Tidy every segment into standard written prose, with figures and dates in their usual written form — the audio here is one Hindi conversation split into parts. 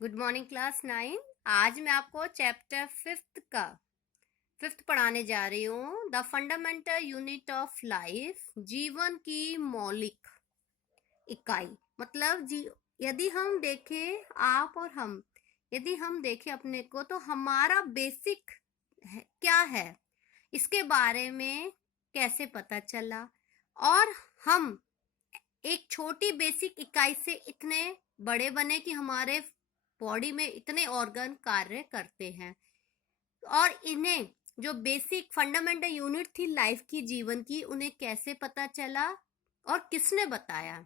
Good morning class 9। आज मैं आपको चैप्टर फिफ्थ पढ़ाने जा रही हूँ। The fundamental unit of life, जीवन की मौलिक इकाई। मतलब यदि हम देखें, आप और हम यदि हम देखें अपने को, तो हमारा बेसिक क्या है, इसके बारे में कैसे पता चला। और हम एक छोटी बेसिक इकाई से इतने बड़े बने कि हमारे बॉडी में इतने ऑर्गन कार्य करते हैं। और इन्हें जो बेसिक फंडामेंटल यूनिट थी लाइफ की, जीवन की, उन्हें कैसे पता चला और किसने बताया।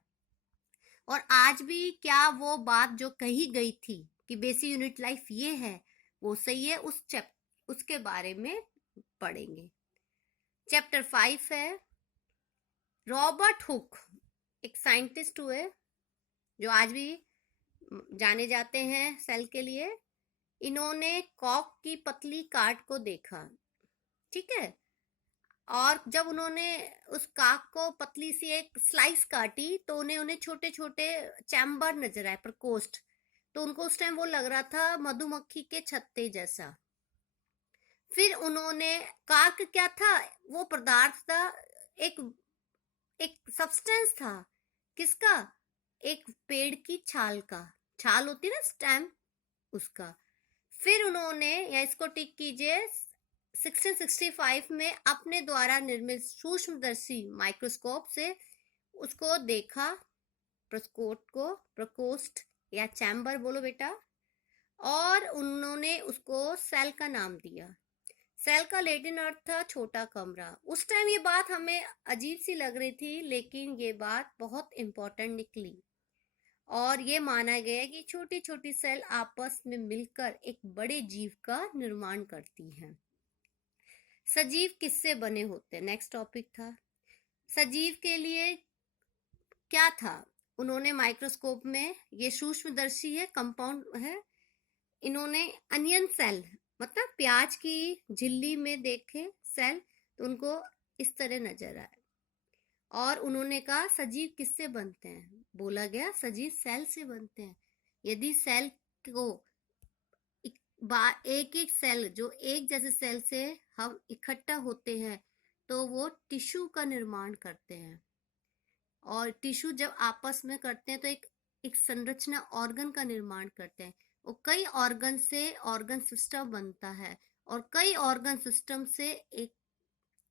और आज भी क्या वो बात जो कही गई थी कि बेसिक यूनिट लाइफ ये है, वो सही है, उसके बारे में पढ़ेंगे। चैप्टर 5 है। रॉबर्ट हुक एक साइंटिस्ट हुए जो आज भी जाने जाते हैं सेल के लिए। इन्होंने कॉक की पतली काट को देखा, ठीक है। और जब उन्होंने उस काक को पतली सी एक स्लाइस काटी तो उन्हें छोटे छोटे चैम्बर नजर आए, प्रकोष्ठ। तो उनको उस टाइम वो लग रहा था मधुमक्खी के छत्ते जैसा। फिर उन्होंने, काक क्या था, वो पदार्थ था, एक एक सब्सटेंस था। किसका? एक पेड़ की छाल का, छाल होती है ना, स्टेम, उसका। फिर उन्होंने, या इसको टिक कीजिए, 1665 में अपने द्वारा निर्मित सूक्ष्मदर्शी माइक्रोस्कोप से उसको देखा, प्रकोष्ठ या चैम्बर बोलो बेटा। और उन्होंने उसको सेल का नाम दिया। सेल का लैटिन अर्थ था छोटा कमरा। उस टाइम ये बात हमें अजीब सी लग रही थी, लेकिन ये बात बहुत इंपॉर्टेंट निकली। और ये माना गया कि छोटी छोटी सेल आपस में मिलकर एक बड़े जीव का निर्माण करती हैं। सजीव किससे बने होते हैं, नेक्स्ट टॉपिक था। सजीव के लिए क्या था, उन्होंने माइक्रोस्कोप में, ये सूक्ष्मदर्शी है, कंपाउंड है, इन्होंने अनियन सेल, मतलब प्याज की झिल्ली में देखे सेल, तो उनको इस तरह नजर आए। और उन्होंने कहा सजीव किससे बनते हैं, बोला गया सजीव सेल से बनते हैं। यदि सेल को एक एक सेल, जो एक जैसे सेल से हम इकट्ठा होते हैं, तो वो टिश्यू का निर्माण करते हैं। और टिश्यू जब आपस में करते हैं तो एक संरचना, ऑर्गन का निर्माण करते हैं। और कई ऑर्गन से ऑर्गन सिस्टम बनता है, और कई ऑर्गन सिस्टम से एक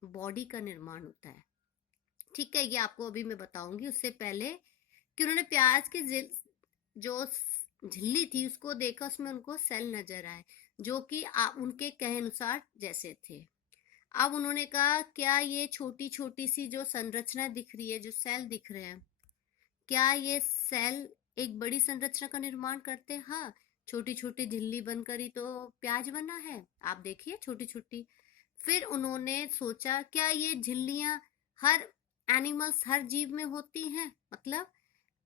बॉडी का निर्माण होता है, ठीक है। ये आपको अभी मैं बताऊंगी। उससे पहले कि उन्होंने प्याज की जो झिल्ली थी उसको देखा, उसमें उनको सेल नजर आए जो कि उनके कहे अनुसार जैसे थे। अब उन्होंने कहा क्या ये छोटी छोटी सी जो संरचना दिख रही है, जो सेल दिख रहे हैं, क्या ये सेल एक बड़ी संरचना का निर्माण करते हैं? हाँ, छोटी छोटी झिल्ली बनकर ही तो प्याज बना है, आप देखिए छोटी छोटी। फिर उन्होंने सोचा क्या ये झिल्लियां हर एनिमल्स, हर जीव में होती हैं? मतलब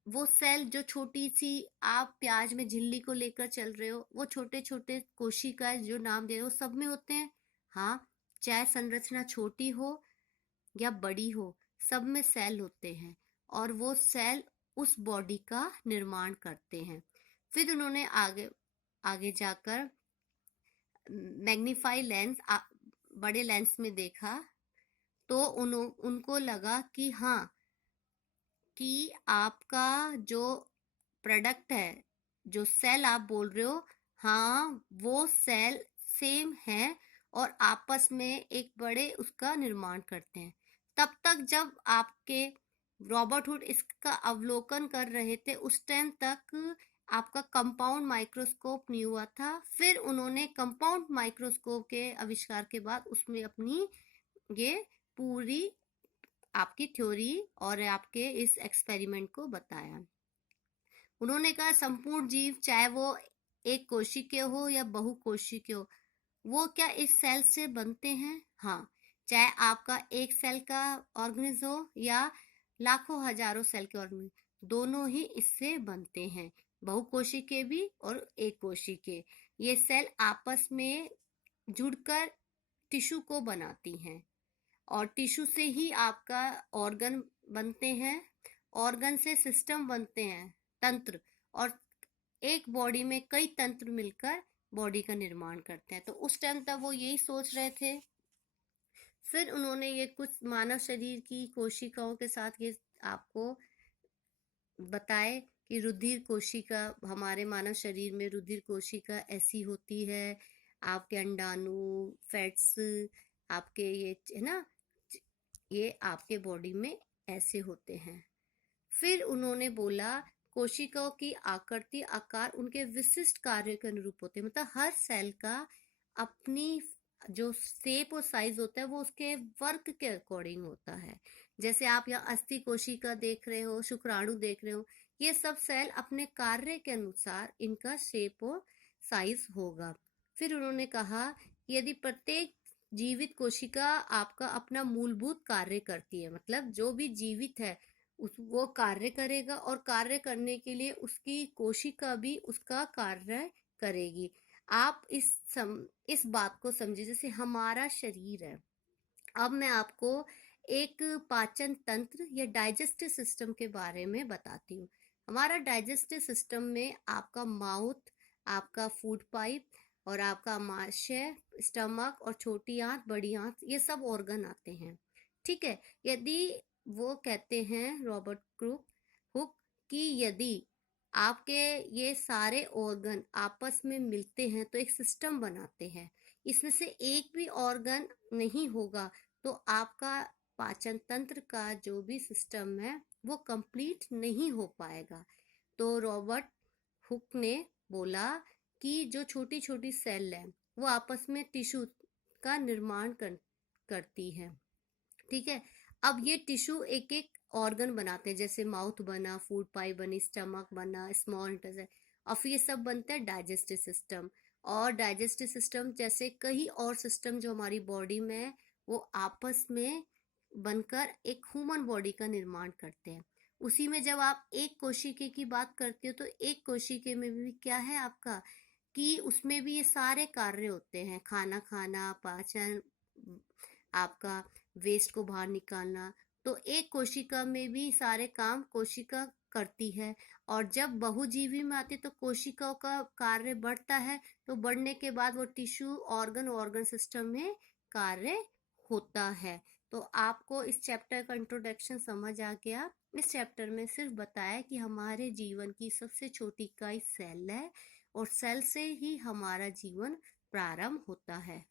वो सेल जो छोटी सी, आप प्याज में झिल्ली को लेकर चल रहे हो, वो छोटे छोटे कोशिकाएं जो नाम दे रहे हो सब में होते हैं। हाँ, चाहे संरचना छोटी हो या बड़ी हो, सब में सेल होते हैं। और वो सेल उस बॉडी का निर्माण करते हैं। फिर उन्होंने आगे आगे जाकर मैग्नीफाई लेंस, बड़े लेंस में देखा, तो उनको लगा कि हाँ, कि आपका जो प्रोडक्ट है, जो सेल आप बोल रहे हो, हाँ वो सेल सेम है और आपस में एक बड़े उसका निर्माण करते हैं। तब तक जब आपके रॉबर्ट हुड इसका अवलोकन कर रहे थे, उस टाइम तक आपका कंपाउंड माइक्रोस्कोप नहीं हुआ था। फिर उन्होंने कंपाउंड माइक्रोस्कोप के आविष्कार के बाद उसमें अपनी ये पूरी आपकी थ्योरी और आपके इस एक्सपेरिमेंट को बताया। उन्होंने कहा संपूर्ण जीव, चाहे वो एक कोशिकीय हो या बहुकोशिकीय हो, वो क्या इस सेल से बनते हैं? हाँ, चाहे आपका एक सेल का ऑर्गेनिज्म हो या लाखों हजारों सेल के ऑर्गेनिज्म, दोनों ही इससे बनते हैं, बहुकोशिकीय भी और एक कोशिकीय। ये सेल आपस में जुड़कर टिश्यू को बनाती हैं, और टिश्यू से ही आपका ऑर्गन बनते हैं, ऑर्गन से सिस्टम बनते हैं, तंत्र। और एक बॉडी में कई तंत्र मिलकर बॉडी का निर्माण करते हैं। तो उस टाइम तक वो यही सोच रहे थे। फिर उन्होंने ये कुछ मानव शरीर की कोशिकाओं के साथ ये आपको बताए कि रुधिर कोशिका, हमारे मानव शरीर में रुधिर कोशिका ऐसी होती है, आपके अंडाणु, फैट्स, आपके ये है ना, ये आपके बॉडी में ऐसे होते हैं। फिर उन्होंने बोला कोशिकाओं की आकृति, आकार उनके विशिष्ट कार्य के अनुरूप होते हैं। मतलब हर सेल का अपनी जो शेप और साइज होता है वो उसके वर्क के अकॉर्डिंग होता है। जैसे आप यहाँ अस्थि कोशिका देख रहे हो, शुक्राणु देख रहे हो, ये सब सेल अपने कार्य के अनुसार इनका शेप और साइज होगा। फिर उन्होंने कहा कि यदि प्रत्येक जीवित कोशिका आपका अपना मूलभूत कार्य करती है, मतलब जो भी जीवित है वो कार्य करेगा, और कार्य करने के लिए उसकी कोशिका भी उसका कार्य करेगी। आप इस बात को समझिए, जैसे हमारा शरीर है। अब मैं आपको एक पाचन तंत्र या डाइजेस्टिव सिस्टम के बारे में बताती हूँ। हमारा डाइजेस्टिव सिस्टम में आपका माउथ, आपका फूड पाइप और आपका आमाशय, स्टमक और छोटी आंत, बड़ी आंत, ये सब ऑर्गन आते हैं। ठीक है। यदि वो कहते हैं रॉबर्ट हुक कि यदि आपके ये सारे ऑर्गन आपस में मिलते हैं तो एक सिस्टम बनाते हैं, इसमें से एक भी ऑर्गन नहीं होगा तो आपका पाचन तंत्र का जो भी सिस्टम है वो कंप्लीट नहीं हो पाएगा। तो रॉबर्ट हुक ने बोला कि जो छोटी छोटी सेल है वो आपस में टिश्यू का निर्माण करती है। ठीक है। अब ये टिश्यू एक एक ऑर्गन बनाते हैं, जैसे माउथ बना, फूड पाइप बनी, स्टमक बना, स्मॉल इंटेस्टाइन, और फिर ये सब बनते हैं डाइजेस्टिव सिस्टम। और डाइजेस्टिव सिस्टम जैसे कई और सिस्टम जो हमारी बॉडी में है वो आपस में बनकर एक ह्यूमन बॉडी का निर्माण करते हैं। उसी में जब आप एक कोशिके की बात करते हो तो एक कोशिके में भी क्या है आपका, कि उसमें भी ये सारे कार्य होते हैं, खाना खाना, पाचन, आपका वेस्ट को बाहर निकालना। तो एक कोशिका में भी सारे काम कोशिका करती है। और जब बहुजीवी में आती तो कोशिकाओं का कार्य बढ़ता है, तो बढ़ने के बाद वो टिश्यू, ऑर्गन सिस्टम में कार्य होता है। तो आपको इस चैप्टर का इंट्रोडक्शन समझ आ गया। इस चैप्टर में सिर्फ बताया कि हमारे जीवन की सबसे छोटी इकाई सेल है और सेल से ही हमारा जीवन प्रारंभ होता है।